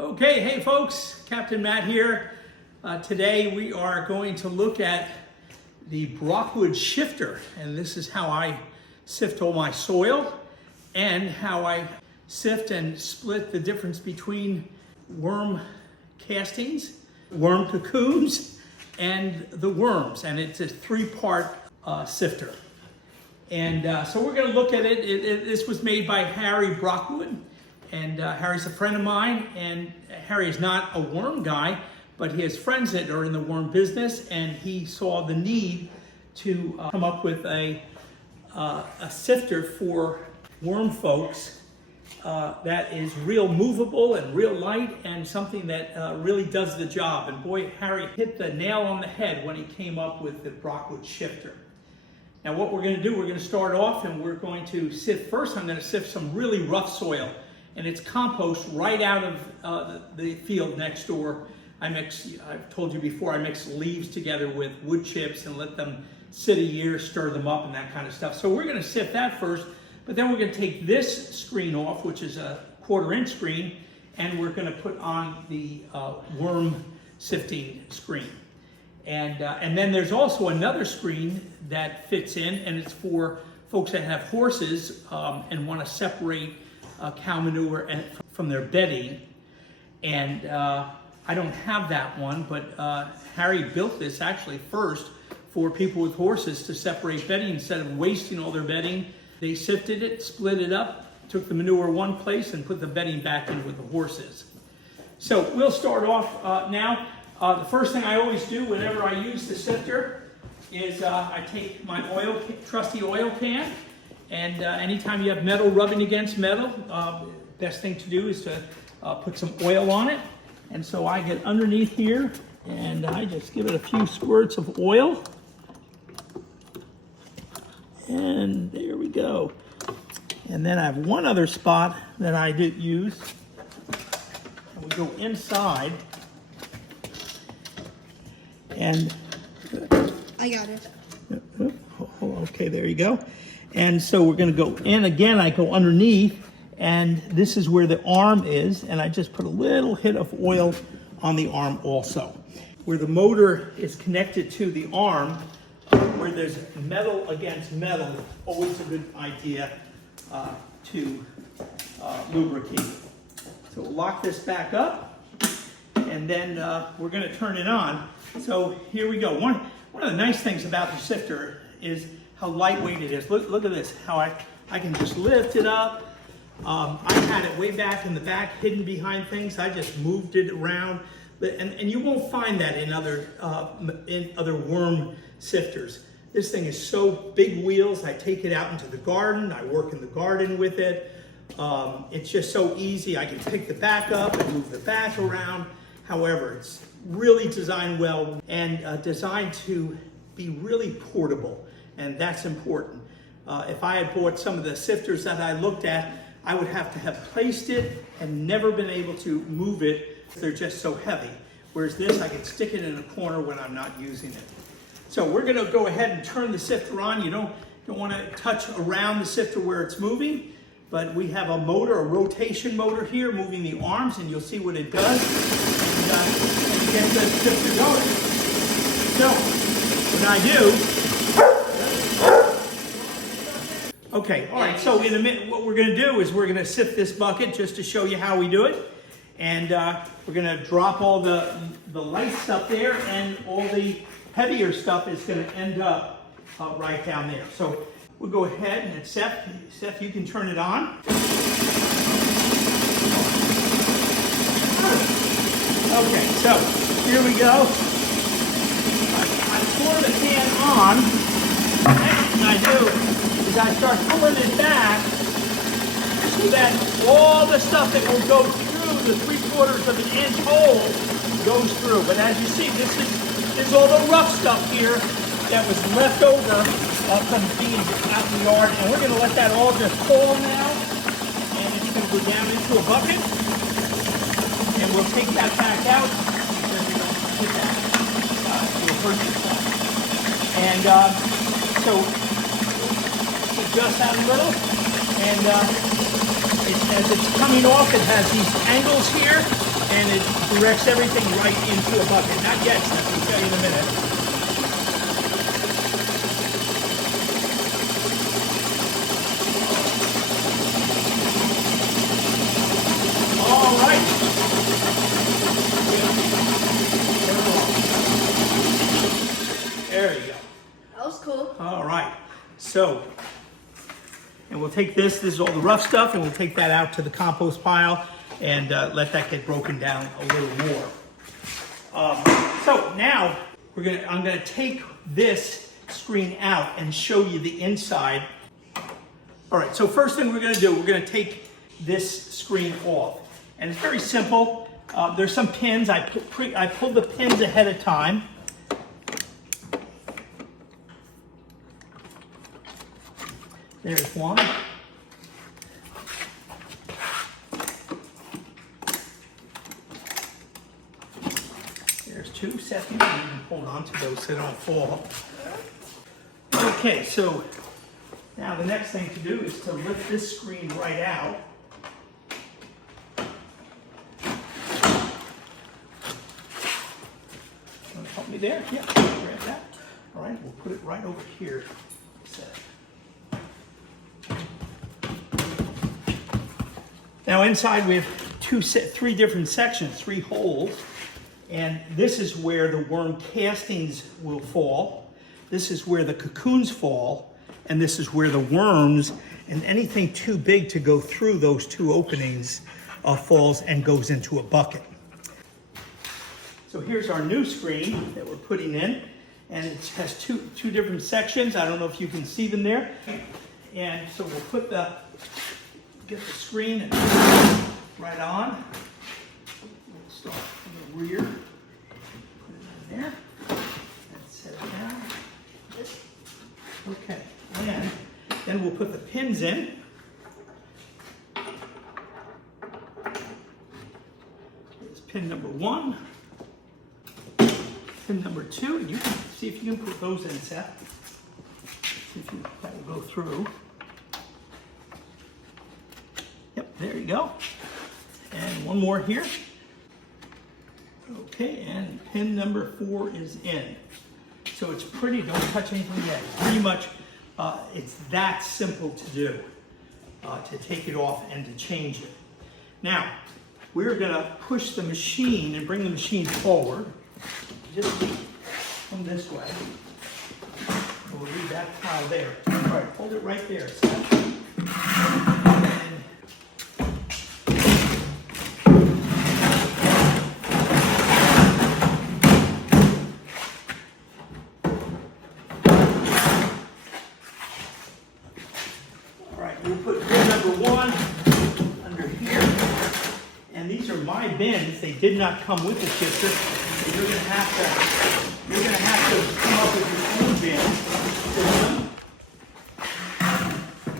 Okay, hey folks, Captain Matt here. Today we are going to look at the Brockwood Sifter, and this is how I sift all my soil and how I sift and split the difference between worm castings, worm cocoons, and the worms, and it's a three-part sifter. And so we're going to look at it. This was made by Harry Brockwood, and Harry's a friend of mine, and Harry is not a worm guy, but he has friends that are in the worm business, and he saw the need to come up with a sifter for worm folks that is real movable and real light and something that really does the job. And boy, Harry hit the nail on the head when he came up with the Brockwood Sifter. Now what we're going to do, we're going to start off and we're going to sift. First I'm going to sift some really rough soil, and it's compost right out of the field next door. I've told you before, I mix leaves together with wood chips and let them sit a year, stir them up and that kind of stuff. So we're going to sift that first, but then we're going to take this screen off, which is a 1/4-inch screen, and we're going to put on the worm sifting screen. And then there's also another screen that fits in, and it's for folks that have horses and want to separate cow manure from their bedding. And I don't have that one, but Harry built this actually first for people with horses to separate bedding. Instead of wasting all their bedding, they sifted it, split it up, took the manure one place and put the bedding back in with the horses. So we'll start off now. The first thing I always do whenever I use the sifter is I take my trusty oil can, and anytime you have metal rubbing against metal, best thing to do is to put some oil on it. And so I get underneath here and I just give it a few squirts of oil. And there we go. And then I have one other spot that I did use. And we go inside. And I got it. Okay, there you go. And so we're going to go in again. I go underneath, and this is where the arm is, and I just put a little hit of oil on the arm also. Where the motor is connected to the arm, where there's metal against metal, always a good idea to lubricate. So we'll lock this back up, and then we're going to turn it on. So here we go. One of the nice things about the sifter is how lightweight it is. Look at this, how I can just lift it up. I had it way back in the back, hidden behind things. I just moved it around. And you won't find that in other worm sifters. This thing is so big wheels. I take it out into the garden. I work in the garden with it. It's just so easy. I can pick the back up and move the back around. However, it's really designed well and designed to be really portable, and that's important. If I had bought some of the sifters that I looked at, I would have to have placed it and never been able to move it. They're just so heavy. Whereas this, I can stick it in a corner when I'm not using it. So we're going to go ahead and turn the sifter on. You don't want to touch around the sifter where it's moving, but we have a motor, a rotation motor here, moving the arms, and you'll see what it does. And get the sifter going. So what I do. Okay, all right, so in a minute, what we're going to do is we're going to sift this bucket just to show you how we do it. And we're going to drop all the light stuff there, and all the heavier stuff is going to end up right down there. So we'll go ahead and Seth, you can turn it on. Okay, so here we go. I pour the can on. The next thing I do is I start pulling it back so that all the stuff that will go through the 3/4 inch hole goes through. But as you see, this is all the rough stuff here that was left over from being out in the yard. And we're going to let that all just fall now. And it's going to go down into a bucket. And we'll take that back out because we don't put that you'll hurt yourself. And so adjust that a little, and as it's coming off, it has these angles here, it directs everything right into a bucket. Not yet, Steph, I'll show you in a minute. All right. There you go. That was cool. All right. So, and we'll take this is all the rough stuff, and we'll take that out to the compost pile and let that get broken down a little more. So now I'm gonna take this screen out and show you the inside. All right, so first thing we're gonna do, we're gonna take this screen off. And it's very simple. There's some pins, I pulled the pins ahead of time. There's one. There's two. Seth, you can hold on to those so they don't fall. Okay, so now the next thing to do is to lift this screen right out. Want to help me there? Yeah, grab that. All right, we'll put it right over here, Seth. Now inside we have three different sections, 3 holes, and this is where the worm castings will fall. This is where the cocoons fall, and this is where the worms and anything too big to go through those 2 openings falls and goes into a bucket. So here's our new screen that we're putting in, and it has two different sections. I don't know if you can see them there. And so we'll get the screen right on. We'll start from the rear. Put it in there. And set it down. Okay. And then we'll put the pins in. Here's pin number 1. Pin number 2. And you can see if you can put those in, Seth. See if that will go through. Yep, there you go. And one more here. Okay, and pin number 4 is in. So it's pretty, don't touch anything yet. Pretty much, it's that simple to do, to take it off and to change it. Now, we're gonna push the machine and bring the machine forward. Just come this way. We'll leave that pile there. All right, hold it right there, Seth. We'll put bin number 1 under here, and these are my bins. They did not come with the shifter, so you're going to have to come up with your own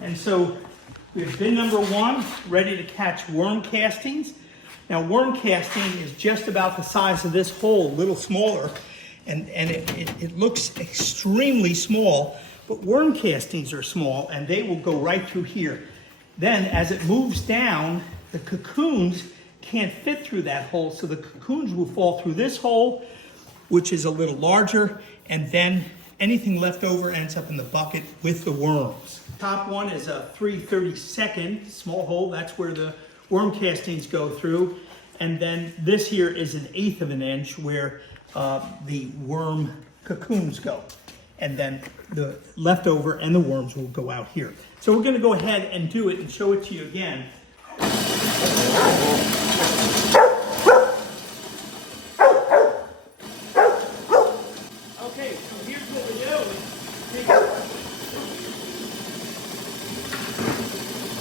bin. And so we have bin number 1 ready to catch worm castings. Now worm casting is just about the size of this hole, a little smaller, and it looks extremely small. But worm castings are small, and they will go right through here. Then, as it moves down, the cocoons can't fit through that hole, so the cocoons will fall through this hole, which is a little larger, and then anything left over ends up in the bucket with the worms. Top one is a 3/32 small hole. That's where the worm castings go through. And then this here is 1/8 of an inch where the worm cocoons go. And then the leftover and the worms will go out here. So we're gonna go ahead and do it and show it to you again. Okay, so here's what we do.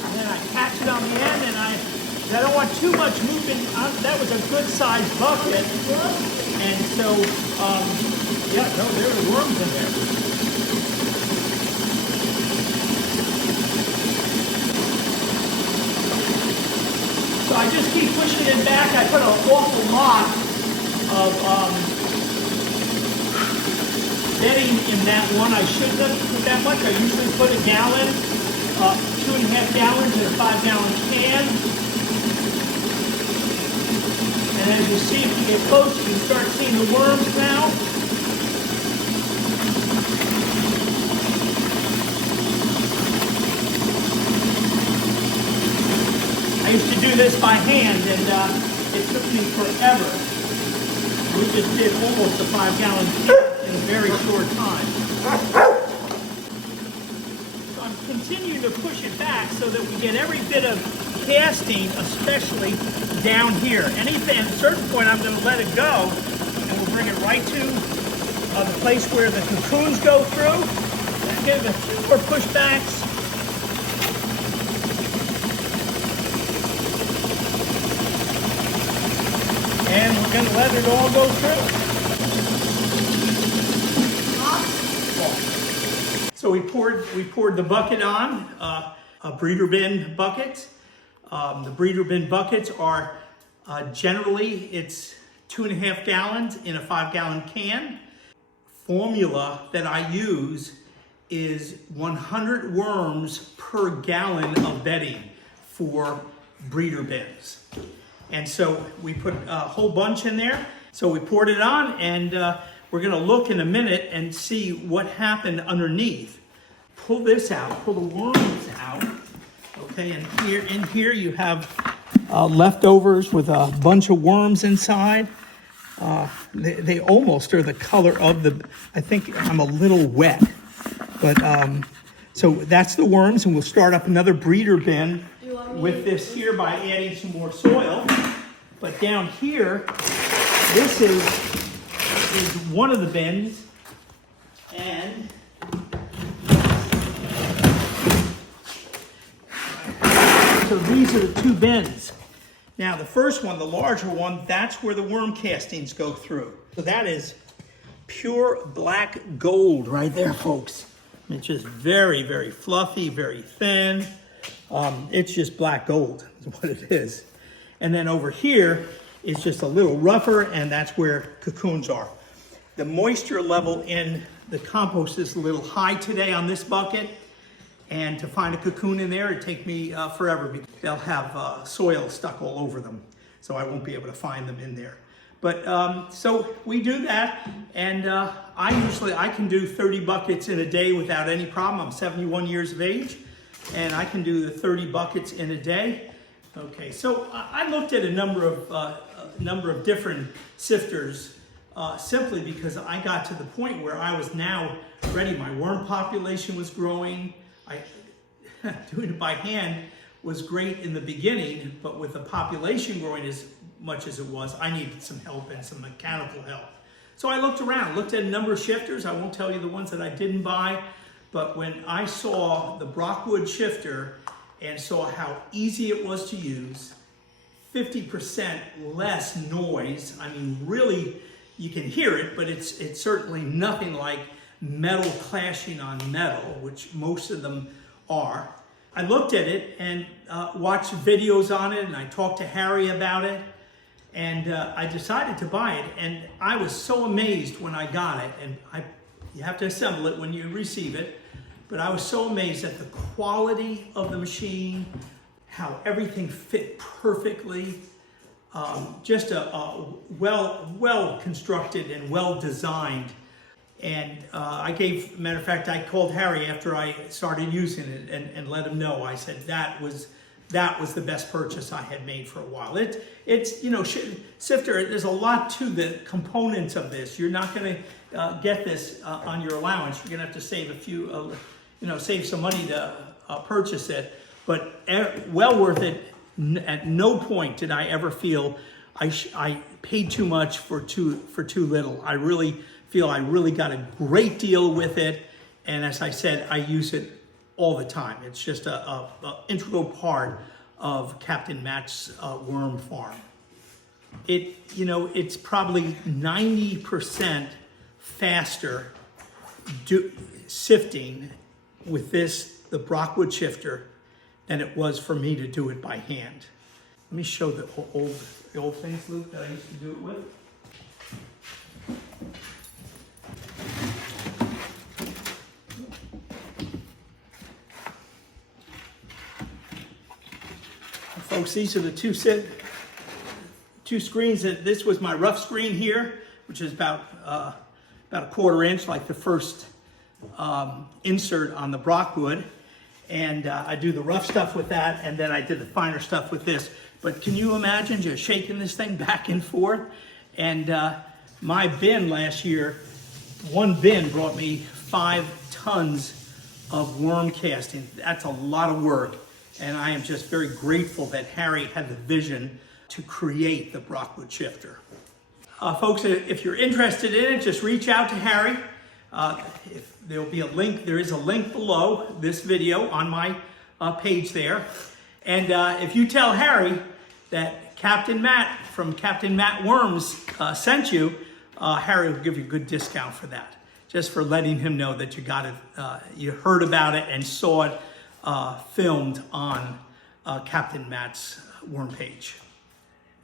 And then I catch it on the end, and I don't want too much movement. That was a good sized bucket. And so, yeah, no, there are worms in there. So I just keep pushing it back. I put an awful lot of bedding in that one. I shouldn't have put that much. I usually put a gallon, 2.5 gallons in a 5-gallon can. And And as you see, if you get close, you can start seeing the worms now. I used to do this by hand, and it took me forever. We just did almost a 5-gallon can in a very short time. So I'm continuing to push it back so that we get every bit of casting, especially down here. Anything, at a certain point, I'm going to let it go, and we'll bring it right to the place where the cocoons go through. And give it a few more pushbacks. And we're going to let it all go through. So we poured the bucket on, a breeder bin bucket. The breeder bin buckets are generally, it's 2.5 gallons in a 5-gallon can. Formula that I use is 100 worms per gallon of bedding for breeder bins. And so we put a whole bunch in there. So we poured it on, and we're gonna look in a minute and see what happened underneath. Pull this out, pull the worms out. Okay, and in here you have leftovers with a bunch of worms inside. They almost are the color of the, I think I'm a little wet. But, so that's the worms, and we'll start up another breeder bin with this here by adding some more soil. But down here, this is one of the bins, and so these are the two bins. Now the first one, the larger one, that's where the worm castings go through. So that is pure black gold right there, folks. It's just very, very fluffy, very thin. It's just black gold is what it is. And then over here is just a little rougher, and that's where cocoons are. The moisture level in the compost is a little high today on this bucket, and to find a cocoon in there, it'd take me forever because they'll have soil stuck all over them, so I won't be able to find them in there. But so we do that, and I can do 30 buckets in a day without any problem. I'm 71 years of age, and I can do the 30 buckets in a day. Okay, so I looked at a number of different sifters simply because I got to the point where I was now ready. My worm population was growing. Doing it by hand was great in the beginning, but with the population growing as much as it was, I needed some help and some mechanical help. So I looked around, looked at a number of shifters. I won't tell you the ones that I didn't buy, but when I saw the Brockwood shifter and saw how easy it was to use, 50% less noise. I mean, really, you can hear it, but it's certainly nothing like metal clashing on metal, which most of them are. I looked at it and watched videos on it, and I talked to Harry about it, and I decided to buy it. And I was so amazed when I got it, and you have to assemble it when you receive it, but I was so amazed at the quality of the machine, how everything fit perfectly, just a well constructed and well designed. And matter of fact, I called Harry after I started using it and let him know. I said that was the best purchase I had made for a while. It's you know, Sifter, there's a lot to the components of this. You're not going to get this on your allowance. You're going to have to save a few, save some money to purchase it. But well worth it. At no point did I ever feel I paid too much for too little. I really feel I really got a great deal with it, and as I said, I use it all the time. It's just a integral part of Captain Matt's worm farm. It's probably 90% faster sifting with the Brockwood shifter than it was for me to do it by hand. Let me show the old things, Luke, that I used to do it with. Folks, these are the two two screens. This was my rough screen here, which is about a 1/4 inch, like the first insert on the Brockwood. And I do the rough stuff with that, and then I did the finer stuff with this. But can you imagine just shaking this thing back and forth? And my bin last year, one bin brought me 5 tons of worm casting. That's a lot of work. And I am just very grateful that Harry had the vision to create the Brockwood shifter. Folks, if you're interested in it, just reach out to Harry. There'll be a link. There is a link below this video on my page there. And if you tell Harry that Captain Matt from Captain Matt Worms sent you, Harry will give you a good discount for that, just for letting him know that you got it, you heard about it and saw it filmed on Captain Matt's worm page.